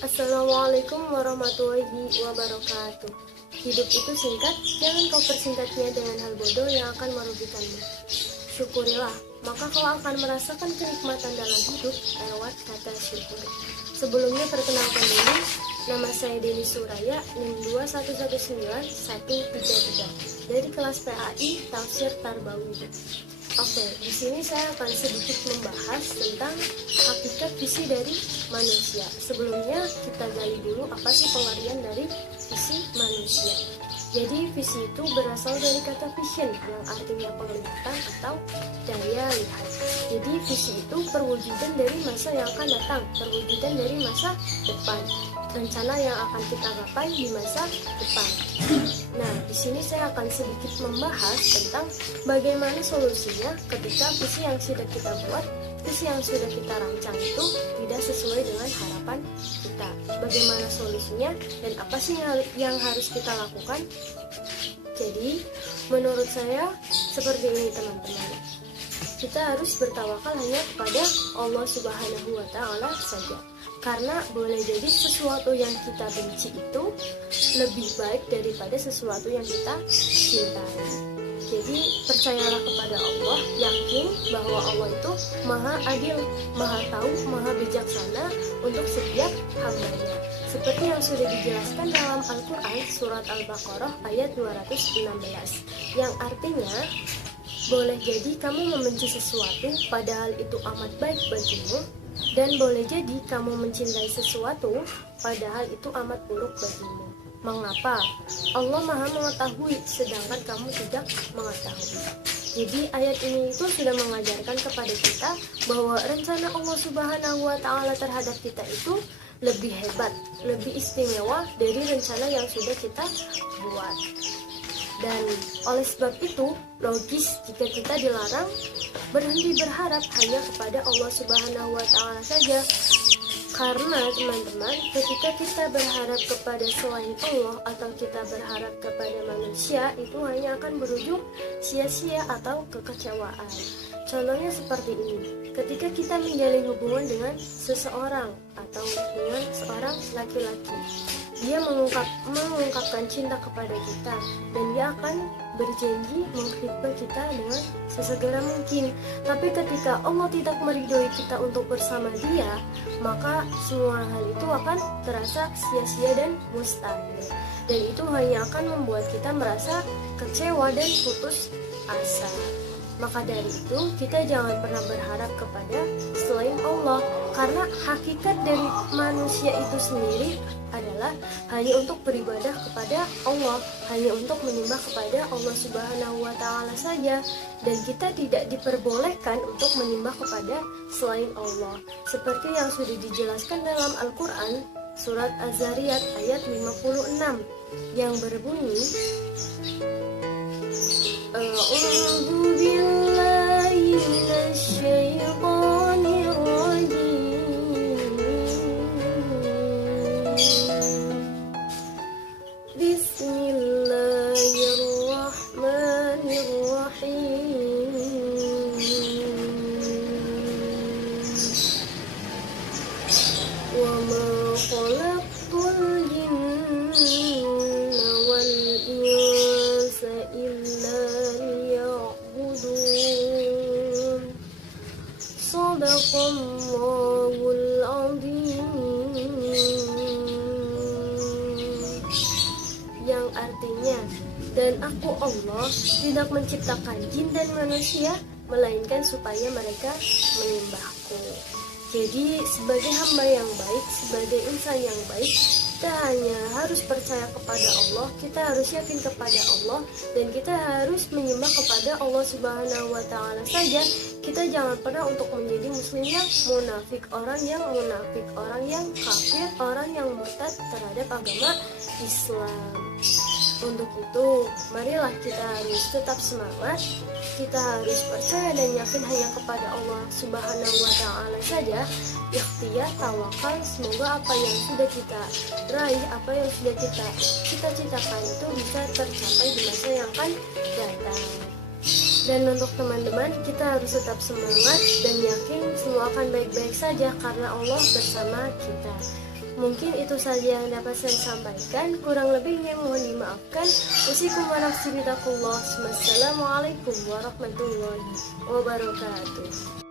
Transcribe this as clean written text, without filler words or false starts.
Assalamualaikum warahmatullahi wabarakatuh. Hidup itu singkat, jangan kau persingkatnya dengan hal bodoh yang akan merugikanmu. Syukurilah, maka kau akan merasakan kenikmatan dalam hidup lewat kata syukur. Sebelumnya perkenalkan diri, nama saya Deni Suraya, NIM 2119133 dari kelas PAI Tafsir Tarbawi. Oke, di sini saya akan sedikit membahas tentang hakikat visi dari manusia. Sebelumnya kita gali dulu apa sih pengertian dari visi manusia. Jadi visi itu berasal dari kata vision yang artinya penglihatan atau daya lihat. Jadi visi itu perwujudan dari masa yang akan datang, perwujudan dari masa depan, rencana yang akan kita gapai di masa depan. Nah, di sini saya akan sedikit membahas tentang bagaimana solusinya ketika visi yang sudah kita buat, visi yang sudah kita rancang itu tidak sesuai dengan harapan kita. Bagaimana solusinya dan apa sih yang harus kita lakukan? Jadi, menurut saya seperti ini teman-teman. Kita harus bertawakal hanya kepada Allah Subhanahu wa Ta'ala saja. Karena boleh jadi sesuatu yang kita benci itu lebih baik daripada sesuatu yang kita cintai. Jadi percayalah kepada Allah, yakin bahwa Allah itu maha adil, maha tahu, maha bijaksana untuk setiap hambanya. Seperti yang sudah dijelaskan dalam Al-Quran surat Al-Baqarah ayat 216, yang artinya boleh jadi kamu membenci sesuatu padahal itu amat baik bagimu, dan boleh jadi kamu mencintai sesuatu padahal itu amat buruk bagimu. Mengapa? Allah maha mengetahui sedangkan kamu tidak mengetahui. Jadi ayat ini itu sudah mengajarkan kepada kita bahwa rencana Allah Subhanahu wa Ta'ala terhadap kita itu lebih hebat, lebih istimewa dari rencana yang sudah kita buat. Dan oleh sebab itu, logis jika kita dilarang berhenti berharap hanya kepada Allah Subhanahu wa Ta'ala saja. Karena teman-teman, ketika kita berharap kepada selain Allah atau kita berharap kepada manusia, itu hanya akan berujung sia-sia atau kekecewaan. Contohnya seperti ini, ketika kita menjalin hubungan dengan seseorang atau dengan seorang laki-laki, dia mengungkapkan cinta kepada kita dan dia akan berjanji mengkhidmat kita dengan sesegera mungkin. Tapi ketika Allah tidak meridhoi kita untuk bersama dia, maka semua hal itu akan terasa sia-sia dan mustahil. Dan itu hanya akan membuat kita merasa kecewa dan putus asa. Maka dari itu kita jangan pernah berharap kepada selain Allah, karena hakikat dari manusia itu sendiri adalah hanya untuk beribadah kepada Allah, hanya untuk menyembah kepada Allah Subhanahu wa Ta'ala saja, dan kita tidak diperbolehkan untuk menyembah kepada selain Allah, seperti yang sudah dijelaskan dalam Al-Quran surat Az-Zariyat ayat 56 yang berbunyi, A'udzu billahi minasyaitonir rajim. Bismillahirrahmanirrahim. Wa ma khalaqtul jinna wal insa illa liya'budun. Shadaqallahul azim. Yang artinya, dan aku Allah tidak menciptakan jin dan manusia melainkan supaya mereka menyembahku. Jadi sebagai hamba yang baik, sebagai insan yang baik, kita hanya harus percaya kepada Allah, kita harus yakin kepada Allah, dan kita harus menyembah kepada Allah Subhanahu wa Ta'ala saja. Kita jangan pernah untuk menjadi muslim yang munafik, orang yang munafik, orang yang kafir, orang yang murtad terhadap agama Islam. Untuk itu, marilah kita harus tetap semangat, kita harus percaya dan yakin hanya kepada Allah Subhanahu wa Ta'ala saja. Ikhtiar, tawakal, semoga apa yang sudah kita raih, apa yang sudah kita cita-citakan itu bisa tercapai di masa yang akan datang. Dan untuk teman-teman, kita harus tetap semangat dan yakin semua akan baik-baik saja karena Allah bersama kita. Mungkin itu saja yang dapat saya sampaikan. Kurang lebihnya mohon dimaafkan. Usikum wa nafsi bitaqullah. Wassalamualaikum warahmatullahi wabarakatuh.